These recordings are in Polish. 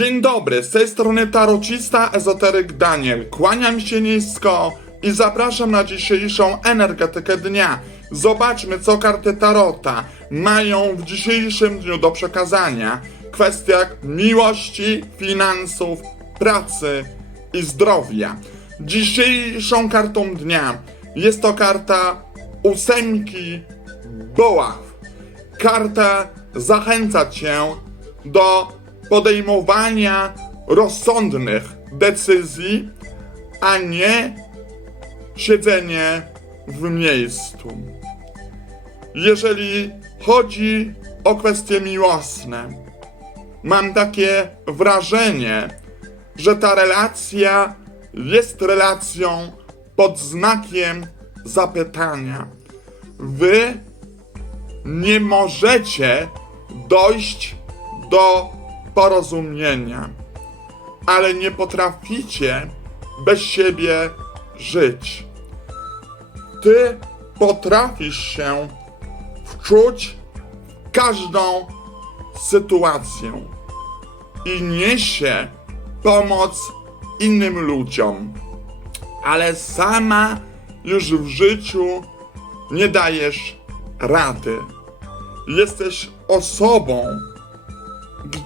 Dzień dobry, z tej strony tarocista ezoteryk Daniel. Kłaniam się nisko i zapraszam na dzisiejszą energetykę dnia. Zobaczmy, co karty tarota mają w dzisiejszym dniu do przekazania w kwestiach miłości, finansów, pracy i zdrowia. Dzisiejszą kartą dnia jest to karta ósemki buław. Karta zachęca cię do podejmowania rozsądnych decyzji, a nie siedzenie w miejscu. Jeżeli chodzi o kwestie miłosne, mam takie wrażenie, że ta relacja jest relacją pod znakiem zapytania. Wy nie możecie dojść do porozumienia, ale nie potraficie bez siebie żyć. Ty potrafisz się wczuć w każdą sytuację i niesie pomoc innym ludziom, ale sama już w życiu nie dajesz rady. Jesteś osobą,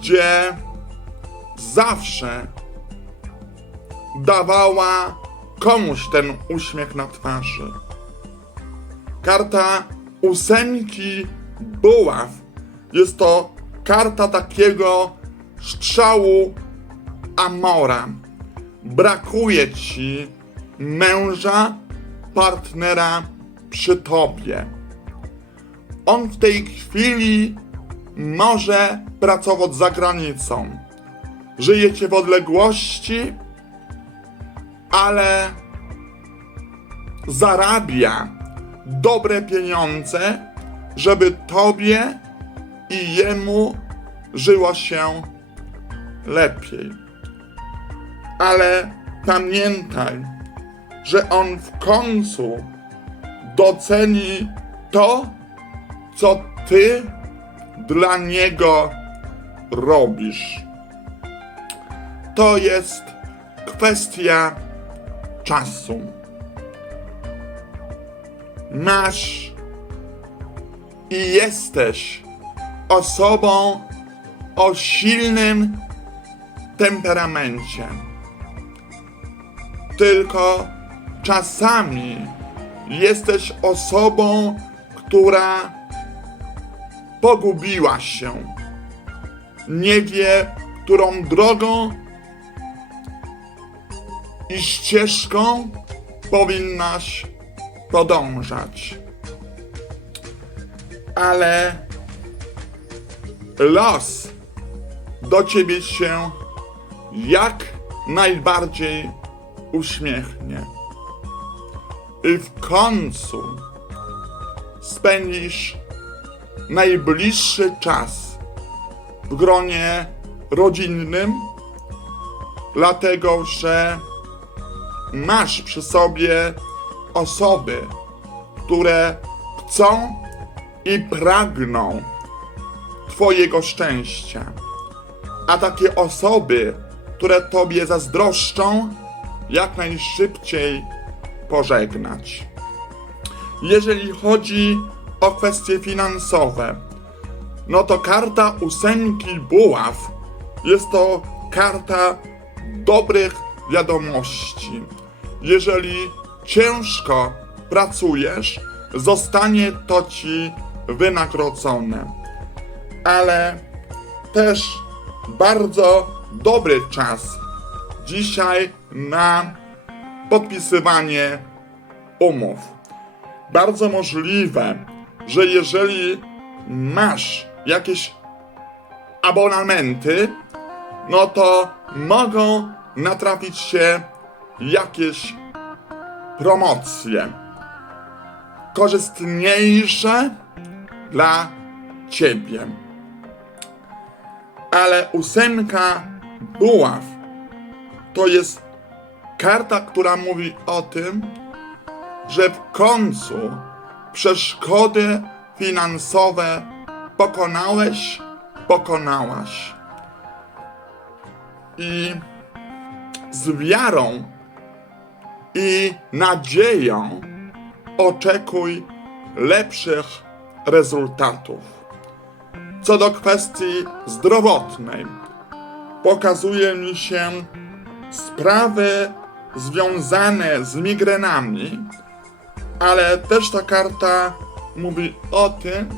gdzie zawsze dawała komuś ten uśmiech na twarzy. Karta ósemki buław jest to karta takiego strzału Amora. Brakuje ci męża, partnera przy tobie. On w tej chwili może pracować za granicą. Żyjecie w odległości, ale zarabia dobre pieniądze, żeby tobie i jemu żyło się lepiej. Ale pamiętaj, że on w końcu doceni to, co ty dla niego robisz. To jest kwestia czasu. Masz i jesteś osobą o silnym temperamencie. Tylko czasami jesteś osobą, która pogubiła się. Nie wie, którą drogą i ścieżką powinnaś podążać. Ale los do ciebie się jak najbardziej uśmiechnie. I w końcu spędzisz najbliższy czas w gronie rodzinnym, dlatego że masz przy sobie osoby, które chcą i pragną Twojego szczęścia. A takie osoby, które Tobie zazdroszczą, jak najszybciej pożegnać. Jeżeli chodzi o kwestie finansowe, no to karta ósemki buław jest to karta dobrych wiadomości. Jeżeli ciężko pracujesz, zostanie to ci wynagrodzone. Ale też bardzo dobry czas dzisiaj na podpisywanie umów. Bardzo możliwe, że jeżeli masz jakieś abonamenty, no to mogą natrafić się jakieś promocje korzystniejsze dla ciebie. Ale ósemka buław to jest karta, która mówi o tym, że w końcu przeszkody finansowe pokonałeś, pokonałaś. i z wiarą i nadzieją oczekuj lepszych rezultatów. Co do kwestii zdrowotnej, pokazuje mi się sprawy związane z migrenami, ale też ta karta mówi o tym,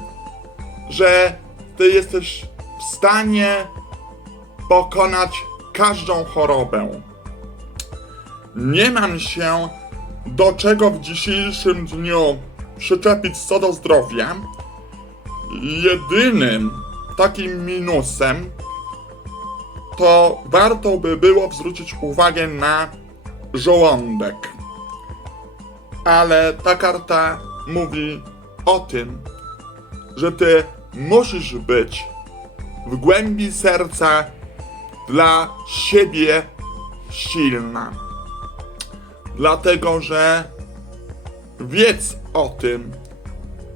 że ty jesteś w stanie pokonać każdą chorobę. Nie mam się do czego w dzisiejszym dniu przyczepić co do zdrowia. Jedynym takim minusem to warto by było zwrócić uwagę na żołądek. Ale ta karta mówi o tym, że ty musisz być w głębi serca dla siebie silna. Dlatego, że wiedz o tym,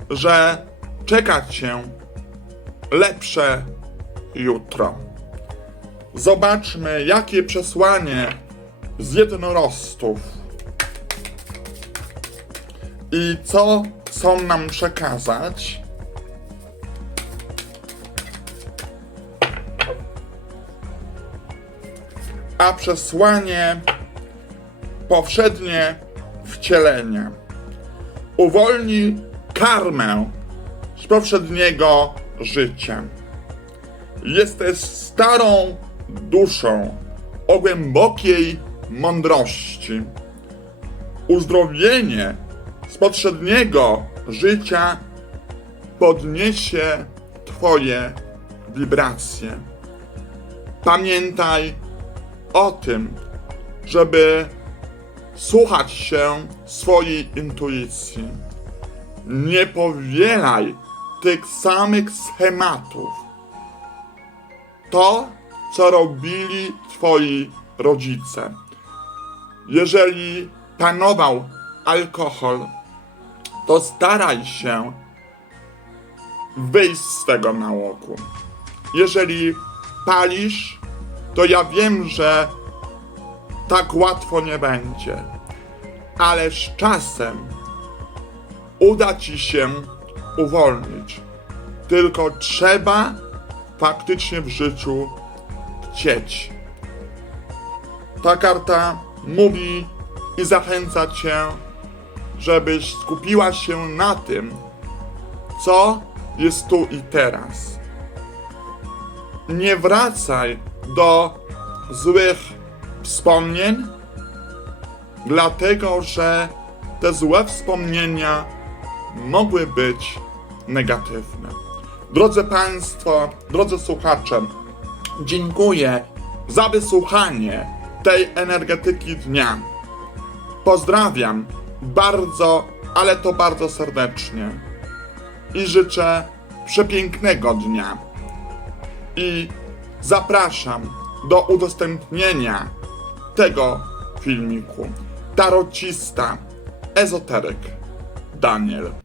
że czeka cię lepsze jutro. Zobaczmy, jakie przesłanie z jednorostów i co chcą nam przekazać. A przesłanie powszednie wcielenie uwolni karmę z poprzedniego życia. Jesteś starą duszą o głębokiej mądrości. Uzdrowienie z poprzedniego życia podniesie Twoje wibracje. Pamiętaj o tym, żeby słuchać się swojej intuicji. Nie powielaj tych samych schematów. To, co robili twoi rodzice. Jeżeli panował alkohol, to staraj się wyjść z tego nałogu. Jeżeli palisz, to ja wiem, że tak łatwo nie będzie. Ale z czasem uda ci się uwolnić. Tylko trzeba faktycznie w życiu chcieć. Ta karta mówi i zachęca cię, żebyś skupiła się na tym, co jest tu i teraz. Nie wracaj do złych wspomnień, dlatego że te złe wspomnienia mogły być negatywne. Drodzy Państwo, drodzy słuchacze, dziękuję za wysłuchanie tej energetyki dnia. Pozdrawiam bardzo, ale to bardzo serdecznie i życzę przepięknego dnia. I zapraszam do udostępnienia tego filmiku. Tarocista, ezoteryk Daniel.